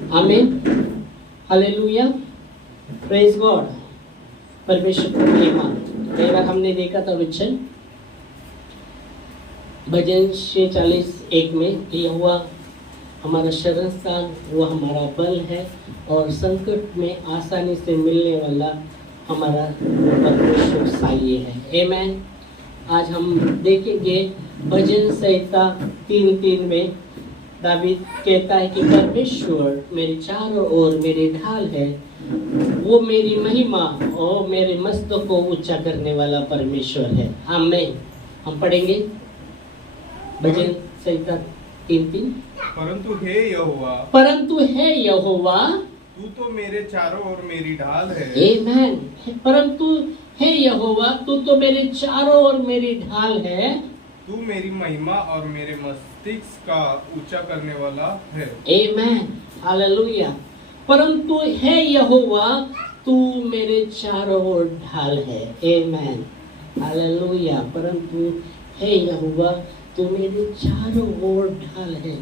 आमीन, hallelujah, praise God. परमेश्वर की महिमा। कई बार हमने देखा था वचन भजन 46:1 में कि यहोवा हमारा शरण स्थान, वो हमारा बल है और संकट में आसानी से मिलने वाला हमारा परमेश्वर साये है। आमीन। आज हम देखेंगे भजन संहिता 3:3 में दावीद कहता है कि परमेश्वर मेरे चारों ओर मेरी ढाल है, वो मेरी महिमा और मेरे मस्तक को ऊंचा करने वाला परमेश्वर है। आमीन। हम पढ़ेंगे भजन संहिता 3:3। परंतु हे यहोवा तू तो मेरे चारों ओर मेरी ढाल है। आमीन। परंतु हे यहोवा तू तो मेरे चारों ओर मेरी ढाल है, तू मेरी महिमा और मेरे मस्तिष्क का ऊंचा करने वाला है। आमीन, हालेलुया। परंतु हे यहोवा तू मेरे चारों ओर ढाल है। आमीन, हालेलुया। परंतु हे यहोवा तू मेरे चारों ओर ढाल है।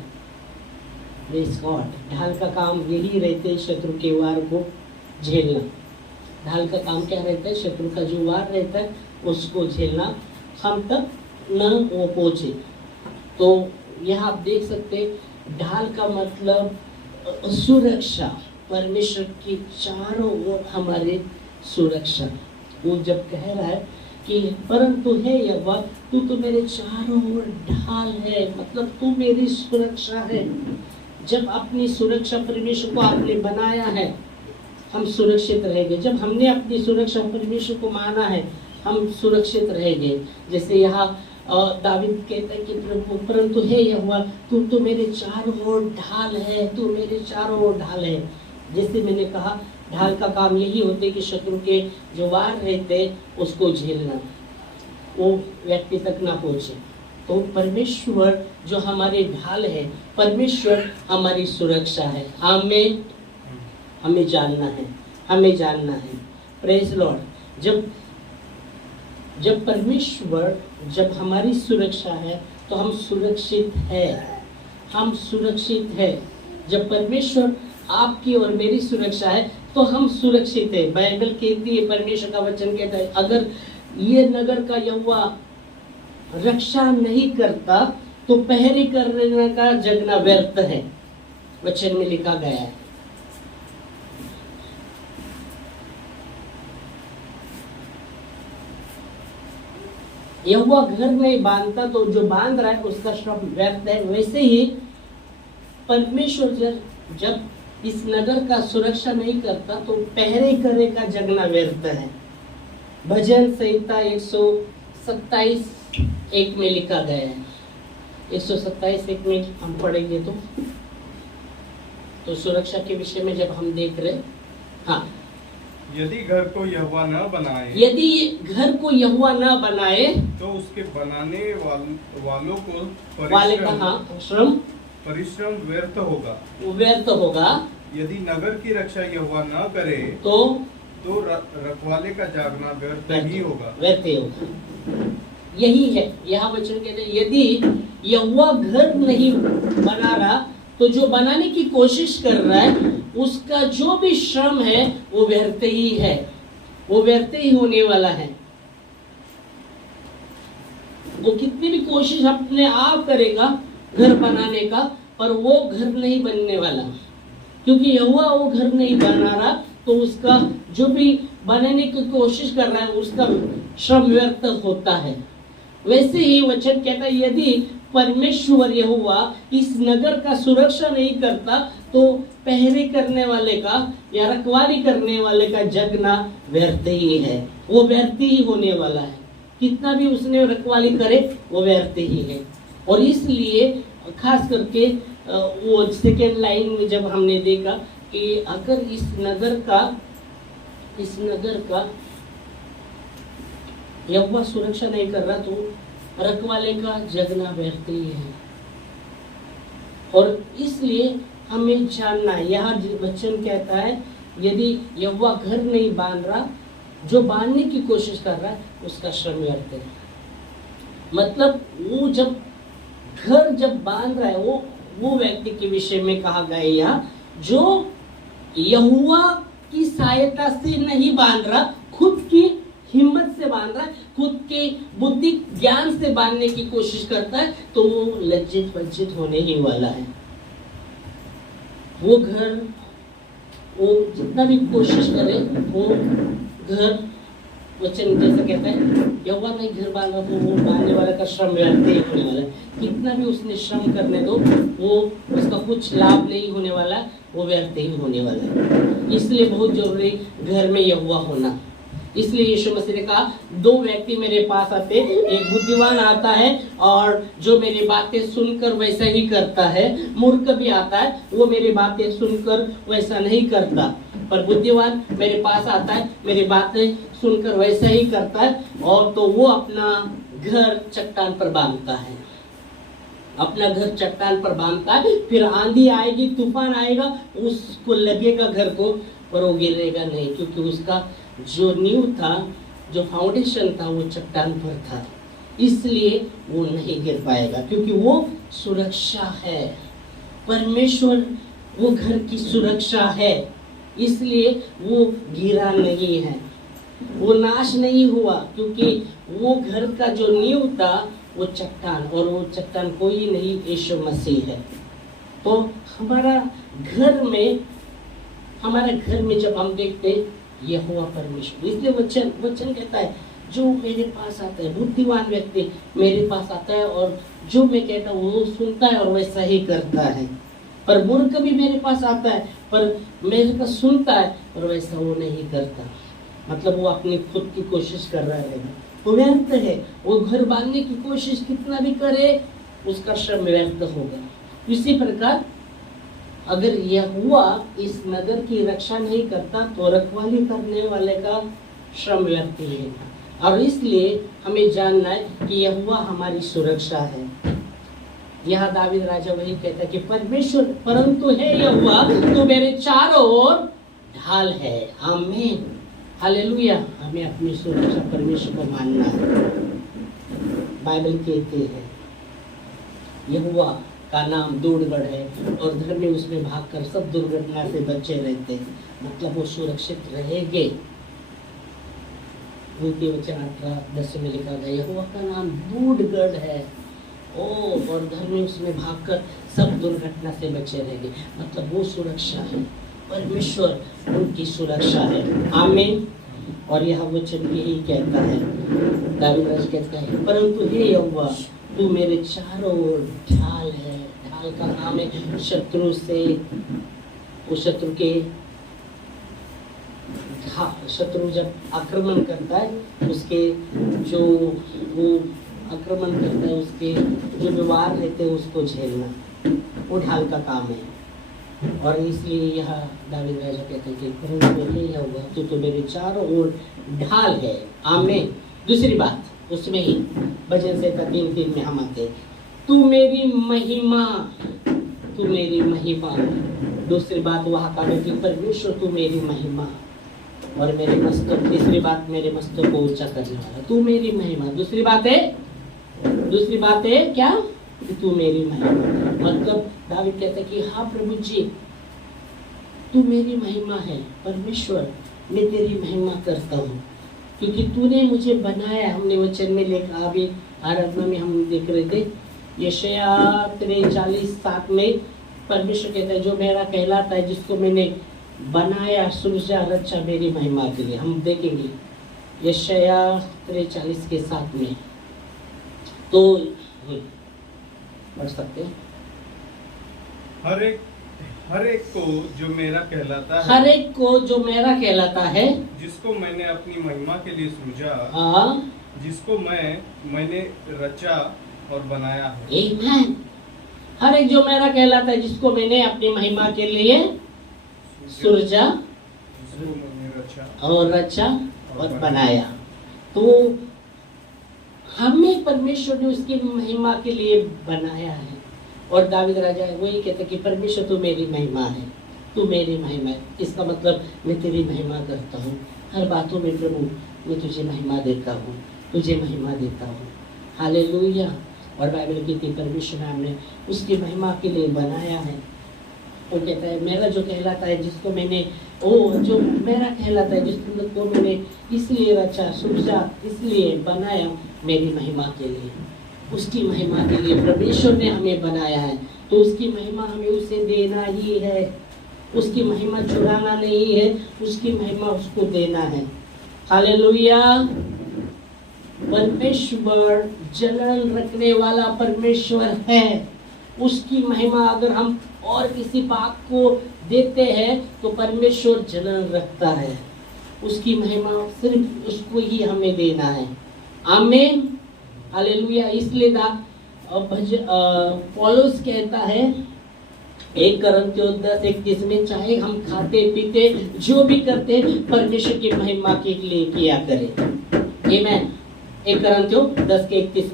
Praise God. ढाल का काम यही रहते है, शत्रु के वार को झेलना। ढाल का काम क्या रहता है? शत्रु का जो वार रहता है उसको झेलना, हम तक न वो पहुंचे। तो यहाँ आप देख सकते ढाल का मतलब सुरक्षा। परमेश्वर की चारों ओर हमारे सुरक्षा। वो जब कह रहा है कि परंतु हे यहोवा तू तो मेरे चारों ओर ढाल है, मतलब तू मेरी सुरक्षा है। जब अपनी सुरक्षा परमेश्वर को आपने बनाया है, हम सुरक्षित रहेंगे। जब हमने अपनी सुरक्षा परमेश्वर को माना है, हम सुरक्षित रहेंगे। जैसे यहाँ दावीद कहता है कि प्रभु परंतु हे यहोवा तू तो मेरे चारों ओर ढाल है, तू मेरे चारों ओर ढाल है। जैसे मैंने कहा ढाल का काम यही होता है कि शत्रु के जो वार रहते उसको झेलना, वो व्यक्ति तक ना पहुंचे। तो परमेश्वर जो हमारे ढाल है, परमेश्वर हमारी सुरक्षा है। हमें जानना है, हमें जानना है। Praise Lord. जब परमेश्वर जब हमारी सुरक्षा है तो हम सुरक्षित है, हम सुरक्षित है। जब परमेश्वर आपकी और मेरी सुरक्षा है तो हम सुरक्षित है। बाइबल कहती है, परमेश्वर का वचन कहता है, अगर ये नगर का यहोवा रक्षा नहीं करता तो पहरे करने का जगना व्यर्थ है। वचन में लिखा गया है। यहोवा घर नहीं बांधता तो जो बांध रहा है उसका श्रम व्यर्थ है। वैसे ही परमेश्वर जब इस नगर का सुरक्षा नहीं करता तो पहरे करे का जगना व्यर्थ है। भजन संहिता 127:1 में लिखा गया है। 127:1 में हम पढ़ेंगे तो सुरक्षा के विषय में जब हम देख रहे, हाँ, यदि घर को यहोवा न बनाए, यदि घर को यहोवा न बनाए तो उसके बनाने वालों को परिश्रम व्यर्थ होगा। यदि नगर की रक्षा यहोवा न करे तो रखवाले का जागना व्यर्थ ही होगा। यही है यहाँ वचन कहते हैं, यदि यहोवा घर नहीं बना रहा तो जो बनाने की कोशिश कर रहा है उसका जो भी श्रम है वो व्यर्थ ही है, वो व्यर्थ ही होने वाला है। वो कितनी भी कोशिश अपने आप करेगा घर बनाने का, पर वो घर नहीं बनने वाला, क्योंकि यहोवा वो घर नहीं बना रहा तो उसका जो भी बनाने की कोशिश कर रहा है उसका श्रम व्यर्थ होता है। वैसे ही वचन कहता है, यदि परमेश्वर यहोवा इस नगर का सुरक्षा नहीं करता तो पहरे करने वाले का या रखवाली करने वाले का जगना व्यर्थ ही है, वो व्यर्थ ही होने वाला है। कितना भी उसने रखवाली करे वो व्यर्थ ही है। और इसलिए खास करके वो सेकेंड लाइन में जब हमने देखा कि अगर इस नगर का यहोवा सुरक्षा नहीं कर रहा तो रखवाले का जगना व्यर्थ ही है। और इसलिए हमें जानना है, यहाँ वचन कहता है यदि यहोवा घर नहीं बांध रहा, जो बांधने की कोशिश कर रहा है उसका श्रम व्यर्थ है। मतलब वो जब घर बांध रहा है, वो व्यक्ति के विषय में कहा गया है यहाँ, जो यहोवा की सहायता से नहीं बांध रहा, खुद की हिम्मत से बांध रहा है, खुद के बुद्धि ज्ञान से बांधने की कोशिश करता है, तो वो लज्जित वज्जित होने ही वाला है। वो घर, वो जितना भी कोशिश करे, वो घर, वचन जैसा कहता है यहोवा नहीं घर बांधा तो वो बांधने वाले का श्रम व्यर्थ ही होने वाला है। कितना भी उसने श्रम करने दो, वो उसका कुछ लाभ नहीं होने वाला, वो व्यर्थ ही होने वाला है। इसलिए बहुत जरूरी घर में यहोवा होना। इसलिए यीशु मसीह ने कहा, दो व्यक्ति मेरे पास आते, एक बुद्धिमान आता है और जो मेरी बातें सुनकर वैसा ही करता है, मूर्ख भी आता है, वो मेरी बातें सुनकर वैसा नहीं करता, पर बुद्धिमान मेरे पास आता है, मेरी बातें सुनकर वैसा ही करता है, और तो वो अपना घर चट्टान पर बांधता है, अपना घर चट्टान पर बांधता है। फिर आंधी आएगी, तूफान आएगा, उसको लगेगा घर को, पर वो गिरेगा नहीं, क्योंकि उसका जो नींव था, जो फाउंडेशन था, वो चट्टान पर था। इसलिए वो नहीं गिर पाएगा, क्योंकि वो सुरक्षा है। परमेश्वर वो घर की सुरक्षा है, इसलिए वो गिरा नहीं है, वो नाश नहीं हुआ, क्योंकि वो घर का जो नींव था वो चट्टान, और वो चट्टान कोई नहीं, यीशु मसीह है। तो हमारा घर में जब हम देखते यहोवा परमेश्वर, इसलिए वचन कहता है, जो मेरे पास आता है, बुद्धिमान व्यक्ति मेरे पास आता है, और जो मैं कहता हूँ वो सुनता है और वैसा ही करता है। पर मूर्ख भी मेरे पास आता है, पर मेरे को सुनता है और वैसा वो नहीं करता, मतलब वो अपनी खुद की कोशिश कर रहा है, वो व्यर्थ है। वो घर बांधने की कोशिश कितना भी करे, उसका श्रम व्यर्थ होगा। इसी प्रकार अगर यहोवा इस नगर की रक्षा नहीं करता, तो रखवाली करने वाले का श्रम व्यर्थ ही है। और इसलिए हमें जानना है कि यहोवा हमारी सुरक्षा है। यह दावीद राजा वही कहता है कि परमेश्वर, परंतु है यहोवा तू मेरे चारों ओर ढाल है। आमीन, हालेलुया। हमें अपनी सुरक्षा परमेश्वर को मानना है। बाइबल कहती है यहोवा का नाम दूढ़गढ़ है, और धर्मी उसमें भागकर सब दुर्घटना से बचे रहते हैं, मतलब वो सुरक्षित रहेंगे। उनके वचन 18:10 में लिखा गया, यहोवा का नाम दूढ़गढ़ है, और धर्मी उसमें भागकर सब दुर्घटना से बचे रहेंगे, मतलब वो सुरक्षा है, परमेश्वर उनकी सुरक्षा है। आमीन। और यह वचन यही कहता है, दावीद राजा कहता है, परंतु हे यहोवा तू मेरे चारों ओर ढाल है। ढाल का नाम है शत्रु से, वो शत्रु के शत्रु जब आक्रमण करता है, उसके जो वो आक्रमण करता है, उसके जो व्यवहार रहते हैं उसको झेलना, वो ढाल का काम है। और इसलिए यह दावीद राजा कहते हैं कि परंतु हे यहोवा तू तो मेरे चारों ओर ढाल है। आमीन। दूसरी बात उसमें ही भजन से 3:3 में हम आते, तू मेरी महिमा, तू मेरी महिमा। दूसरी बात वहाँ का है कि परमेश्वर तू मेरी महिमा, और मेरे मस्तक, तीसरी बात मेरे मस्तक को ऊंचा करने वाला, तू मेरी महिमा। दूसरी बात है क्या, कि तू मेरी महिमा। मतलब दावीद कहता है कि हाँ प्रभु जी तू मेरी महिमा है, परमेश्वर मैं तेरी महिमा करता हूँ, क्योंकि तूने मुझे बनाया। हमने वचन में लिखा, अभी आराधना में हम देख रहे थे, यशाया 43:7 में परमेश्वर कहता है, जो मेरा कहलाता है, जिसको मैंने बनाया, सृजा, रचा मेरी महिमा के लिए। हम देखेंगे यशाया 43:7 में, तो पढ़ सकते हैं। हर एक को जो मेरा कहलाता है, हर एक को जो मेरा कहलाता है, जिसको मैंने अपनी महिमा के लिए सृजा, हाँ, जिसको मैंने रचा और बनाया है। आमीन। हर एक जो मेरा कहलाता है, जिसको मैंने अपनी महिमा के लिए सृजा और रचा और बनाया। तो हमें परमेश्वर ने उसकी महिमा के लिए बनाया है। और दावीद राजा वही कहते कि परमेश्वर तू मेरी महिमा है, तू मेरी महिमा है। इसका मतलब मैं तेरी महिमा करता हूँ हर बातों में। प्रभु मैं तुझे महिमा देता हूँ, तुझे महिमा देता हूँ। हालेलुया। और बाइबल कहती परमेश्वर ने हमने उसकी महिमा के लिए बनाया है। वो कहता है मेरा जो कहलाता है जिसको मैंने वो जो मेरा कहलाता है जिसको मैंने इसलिए रचा सोचा इसलिए बनाया मेरी महिमा के लिए, उसकी महिमा के लिए परमेश्वर ने हमें बनाया है, तो उसकी महिमा हमें उसे देना ही है। उसकी महिमा चुराना नहीं है, उसकी महिमा उसको देना है। हालेलुया। परमेश्वर जलन रखने वाला परमेश्वर है। उसकी महिमा अगर हम और किसी बात को देते हैं तो परमेश्वर जलन रखता है। उसकी महिमा सिर्फ उसको ही हमें देना है। आमीन। हालेलुया। इसलिए पौलुस कहता है 1 कुरिन्थियों 10:31 में, चाहे हम खाते पीते जो भी करते परमेश्वर की महिमा के लिए किया करें। आमीन। 1 कुरिन्थियों 10:31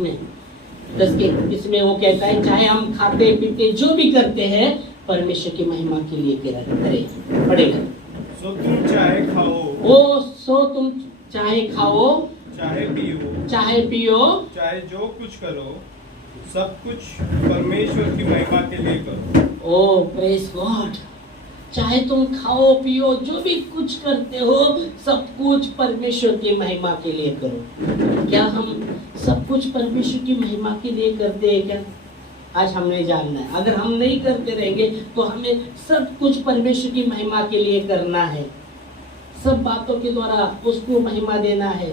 में वो कहता है चाहे हम खाते पीते जो भी करते हैं परमेश्वर की महिमा के लिए करें। पढ़ेगा। सो तुम चाहे खाओ चाहे पियो चाहे जो कुछ करो सब कुछ परमेश्वर की महिमा के लिए करो। ओ प्रेज गॉड। चाहे तुम खाओ पियो जो भी कुछ करते हो सब कुछ परमेश्वर की महिमा के लिए करो। क्या हम सब कुछ परमेश्वर की महिमा के लिए करते हैं क्या? आज हमने जानना है। अगर हम नहीं करते रहेंगे तो हमें सब कुछ परमेश्वर की महिमा के लिए करना है। सब बातों के द्वारा उसको महिमा देना है,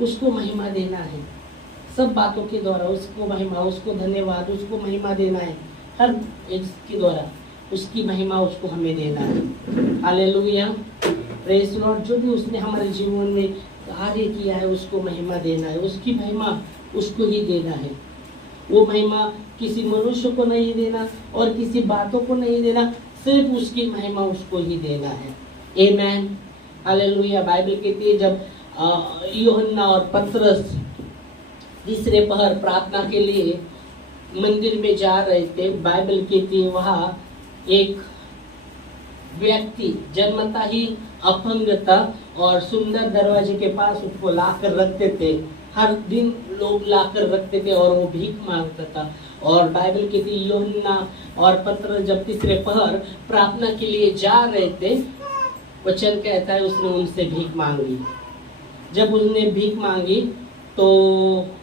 उसको महिमा देना है। सब बातों के द्वारा उसको महिमा, उसको धन्यवाद, उसको महिमा देना है। हर एक के द्वारा उसकी महिमा उसको हमें देना है। हालेलुया। Praise Lord. जो भी उसने हमारे जीवन में कार्य किया है उसको महिमा देना है, उसकी महिमा उसको ही देना है। वो महिमा किसी मनुष्य को नहीं देना और किसी बातों को नहीं देना, सिर्फ उसकी महिमा उसको ही देना है। आमीन। हालेलुया। बाइबल कहती है जब यूहन्ना और पतरस तीसरे पहर प्रार्थना के लिए मंदिर में जा रहे थे, बाइबल कहती है वहाँ एक व्यक्ति जन्मता ही अपंग था और सुंदर दरवाजे के पास उसको लाकर रखते थे। हर दिन लोग लाकर रखते थे और वो भीख मांगता था। और बाइबल कहती है यूहन्ना और पतरस जब तीसरे पहर प्रार्थना के लिए जा रहे थे, वचन कहता है उसने उनसे भीख मांगी। जब उसने भीख मांगी तो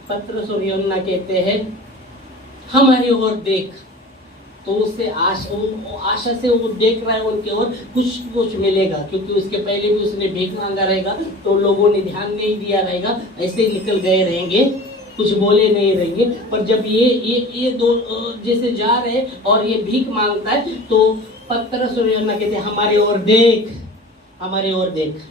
पतरस और यूहन्ना कहते हैं हमारी ओर देख। तो उससे आशा से वो देख रहा है उनके ओर, कुछ मिलेगा, क्योंकि उसके पहले भी उसने भीख मांगा रहेगा तो लोगों ने ध्यान नहीं दिया रहेगा, ऐसे ही निकल गए रहेंगे, कुछ बोले नहीं रहेंगे। पर जब ये दो जैसे जा रहे और ये भीख मांगता है तो पतरस और यूहन्ना कहते हैं हमारी ओर देख, हमारी ओर देख।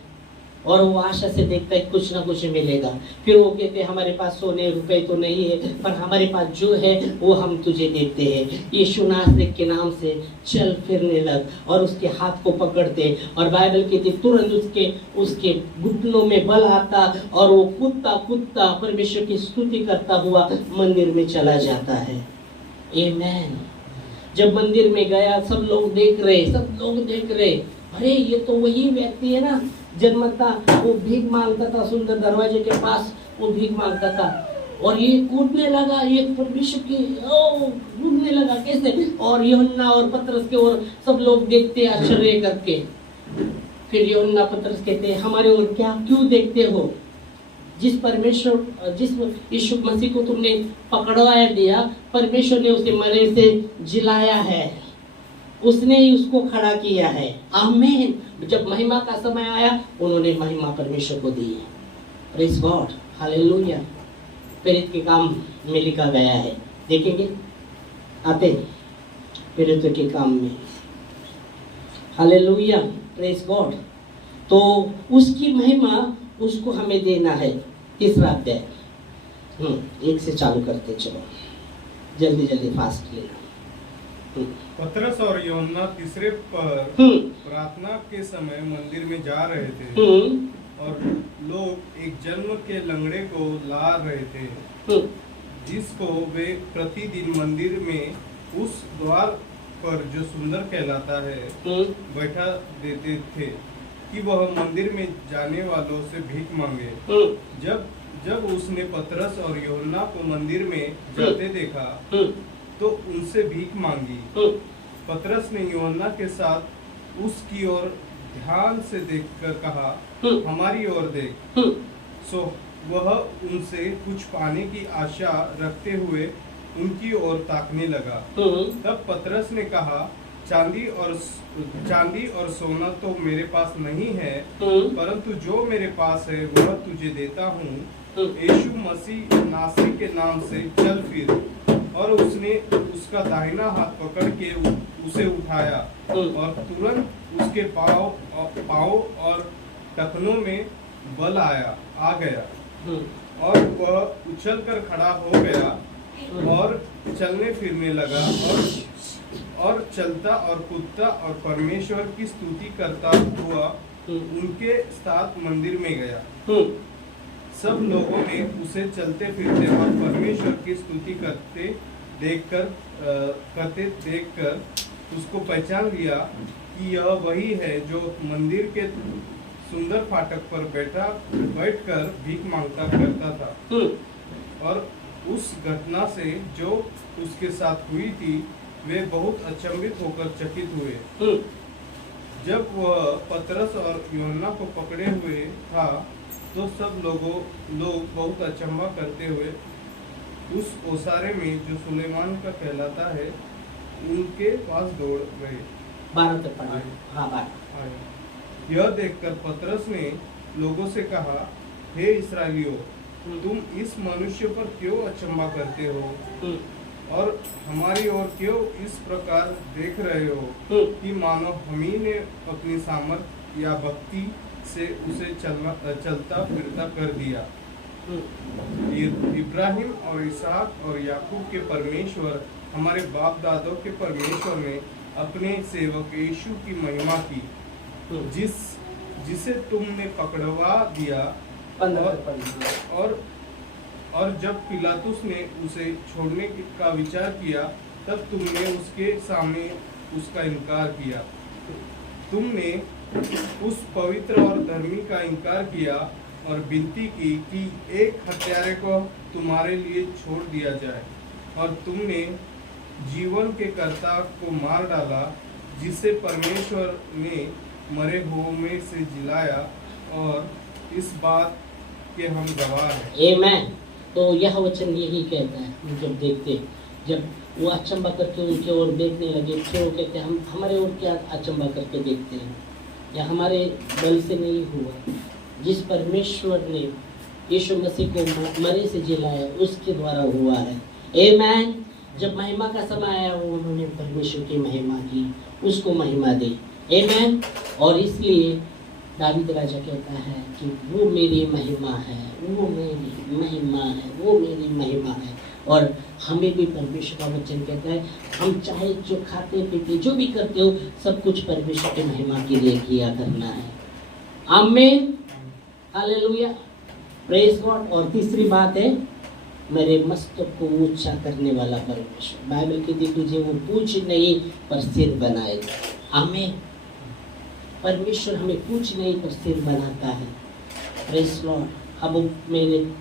और वो आशा से देखता है कुछ ना कुछ मिलेगा। फिर वो कहते हैं हमारे पास सोने रुपए तो नहीं है, पर हमारे पास जो है वो हम तुझे देते हैं। यीशु नासरी के नाम से चल फिरने लग। और उसके हाथ को पकड़ते और बाइबल कहती तुरंत उसके घुटनों में बल आता और वो कूदता परमेश्वर की स्तुति करता हुआ मंदिर में चला जाता है। आमीन। जब मंदिर में गया सब लोग देख रहे, अरे ये तो वही व्यक्ति है ना, जन्मता वो भीख मांगता था, सुंदर दरवाजे के पास वो भीख मांगता था। और ये कूदने लगा, ये परमेश्वर की कूदने लगा कैसे? और यूहन्ना और पतरस के और सब लोग देखते आश्चर्य करके। फिर यूहन्ना पतरस कहते हैं हमारे और क्यों देखते हो? जिस यीशु मसीह को तुमने पकड़वाया दिया, परमेश्वर ने उसे मरे से जिलाया है, उसने ही उसको खड़ा किया है। आमीन। जब महिमा का समय आया उन्होंने महिमा परमेश्वर को दी है। Praise God. हालेलुया। प्रेरित के काम में लिखा गया है, देखेंगे आते प्रेरित के काम में। हालेलुया। Praise God. तो उसकी महिमा उसको हमें देना है। तीसरा अध्याय 1 से चालू करते, चलो जल्दी फास्ट लेना। पतरस और यूहन्ना तीसरे प्रार्थना के समय मंदिर में जा रहे थे और लोग एक जन्म के लंगड़े को ला रहे थे, जिसको वे प्रतिदिन मंदिर में उस द्वार पर जो सुंदर कहलाता है बैठा देते थे कि वह मंदिर में जाने वालों से भीख मांगे। जब उसने पतरस और यूहन्ना को मंदिर में जाते देखा तो उनसे भीख मांगी। पतरस ने यूहन्ना के साथ उसकी ओर ध्यान से देखकर कहा, हमारी ओर देख। सो वह उनसे कुछ पाने की आशा रखते हुए उनकी ओर ताकने लगा। तब पतरस ने कहा, चांदी और सोना तो मेरे पास नहीं है, परंतु जो मेरे पास है वह तुझे देता हूँ। यीशु मसीह नासरी के नाम से चल फिर। और उसने उसका दाहिना हाथ पकड़ के उसे उठाया और तुरंत उसके पाँव और टखनों में बल आ गया और वह उछलकर खड़ा हो गया और चलने फिरने लगा और चलता और कूदता और परमेश्वर की स्तुति करता हुआ उनके साथ मंदिर में गया। सब लोगों ने उसे चलते फिरते और परमेश्वर की स्तुति करते देखकर उसको पहचान लिया कि यह वही है जो मंदिर के सुंदर फाटक पर बैठकर भीख मांगता करता था। और उस घटना से जो उसके साथ हुई थी वे बहुत अचंभित होकर चकित हुए। जब वह पतरस और यूहन्ना को पकड़े हुए था तो सब लोग बहुत अचंभा करते हुए उस ओसारे में जो सुलेमान का कहलाता है उनके पास दौड़ गए। 12 तक पढ़ा। हाँ 12। यह देखकर पतरस ने लोगों से कहा, हे इस्राएलियों, तुम इस मनुष्य पर क्यों अचंभा करते हो और हमारी ओर क्यों इस प्रकार देख रहे हो कि मानो हम ही ने अपनी सामर्थ या भक्ति से उसे चलता फिरता कर दिया। इब्राहिम और इसहाक और याकूब के परमेश्वर, हमारे बाप दादों के परमेश्वर ने अपने सेवक यीशु की महिमा की, जिसे तुमने पकड़वा दिया। और जब पिलातुस ने उसे छोड़ने का विचार किया तब तुमने उसके सामने उसका इनकार किया। तुमने उस पवित्र और धर्मी का इनकार किया और विनती की कि एक हत्यारे को तुम्हारे लिए छोड़ दिया जाए। और तुमने जीवन के कर्ता को मार डाला, जिसे परमेश्वर ने मरे हुओं में से जिलाया, और इस बात के हम गवाह हैं। आमीन। तो यह वचन यही कहता है, हम जब देखते, जब वो अचंबा करके उनके ओर देखने लगे, फिर वो कहते हैं हम हमारे ओर क्या अचंबा करके देखते हैं, या हमारे बल से नहीं हुआ। जिस परमेश्वर ने यीशु मसीह को मरे से जिलाया उसके द्वारा हुआ है। आमीन। जब महिमा का समय आया वो उन्होंने परमेश्वर की महिमा की, उसको महिमा दी। आमीन। और इसलिए दावीद राजा कहता है कि वो मेरी महिमा है, वो मेरी महिमा है, वो मेरी महिमा है। और हमें भी परमेश्वर का वचन कहता है, हम चाहे जो खाते पीते जो भी करते हो सब कुछ परमेश्वर की महिमा के लिए किया करना है। आमीन। Hallelujah, praise God. और तीसरी बात है, मेरे मस्तक को ऊंचा करने वाला परमेश्वर। बाइबल की देख लीजिए, वो पूछ नहीं पर सिर बनाएगा। आमीन। परमेश्वर हमें पूछ नहीं पर सिर बनाता है। Praise Lord. अब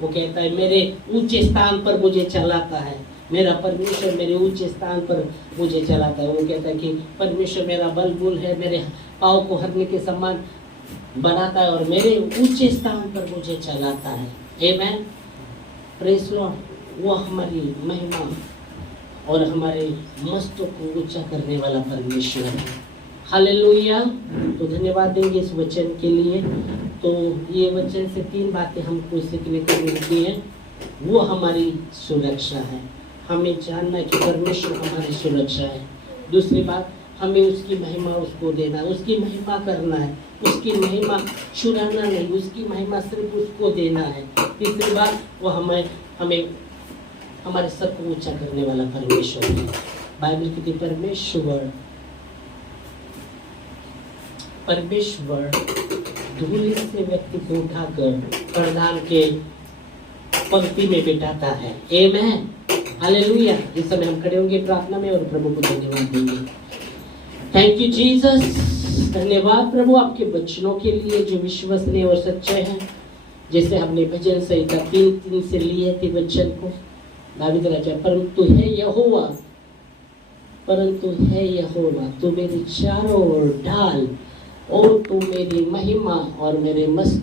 वो कहता है मेरे ऊंचे स्थान पर मुझे चलाता है। मेरा परमेश्वर मेरे ऊंचे स्थान पर मुझे चलाता है। वो कहता है कि परमेश्वर मेरा बलबूल है, मेरे पाँव को हरने के समान बनाता है और मेरे ऊंचे स्थान पर मुझे चलाता है। आमीन। Praise Lord. वो हमारी महिमा और हमारे मस्तक को ऊंचा करने वाला परमेश्वर है। हालेलुया। तो धन्यवाद देंगे इस वचन के लिए। तो ये वचन से 3 बातें हमको सीखने को मिलती हैं। वो हमारी सुरक्षा है, हमें जानना है कि परमेश्वर हमारी सुरक्षा है। दूसरी बात, हमें उसकी महिमा उसको देना, उसकी महिमा करना है, उसकी महिमा चुराना नहीं, उसकी महिमा सिर्फ उसको देना है। तीसरी बात, वो हमें हमारे सर को ऊंचा करने वाला परमेश्वर है। बाइबल की परमेश्वर धूल से व्यक्ति को उठाकर प्रधान के पंक्ति में बिठाता है। आमीन। हालेलुया। इस समय हम खड़े होंगे प्रार्थना में और प्रभु को धन्यवाद देंगे। Thank you Jesus. धन्यवाद प्रभु आपके वचनों के लिए जो विश्वसनीय और सच्चे हैं। जैसे हमने भजन संहिता 3:3 से लिए थे वचन को, दावीद राजा, परंतु हे यहोवा परंतु हे यहोवा तू मेरे चारों ओर ढाल, ओ तू मेरी महिमा और मेरे मस्तक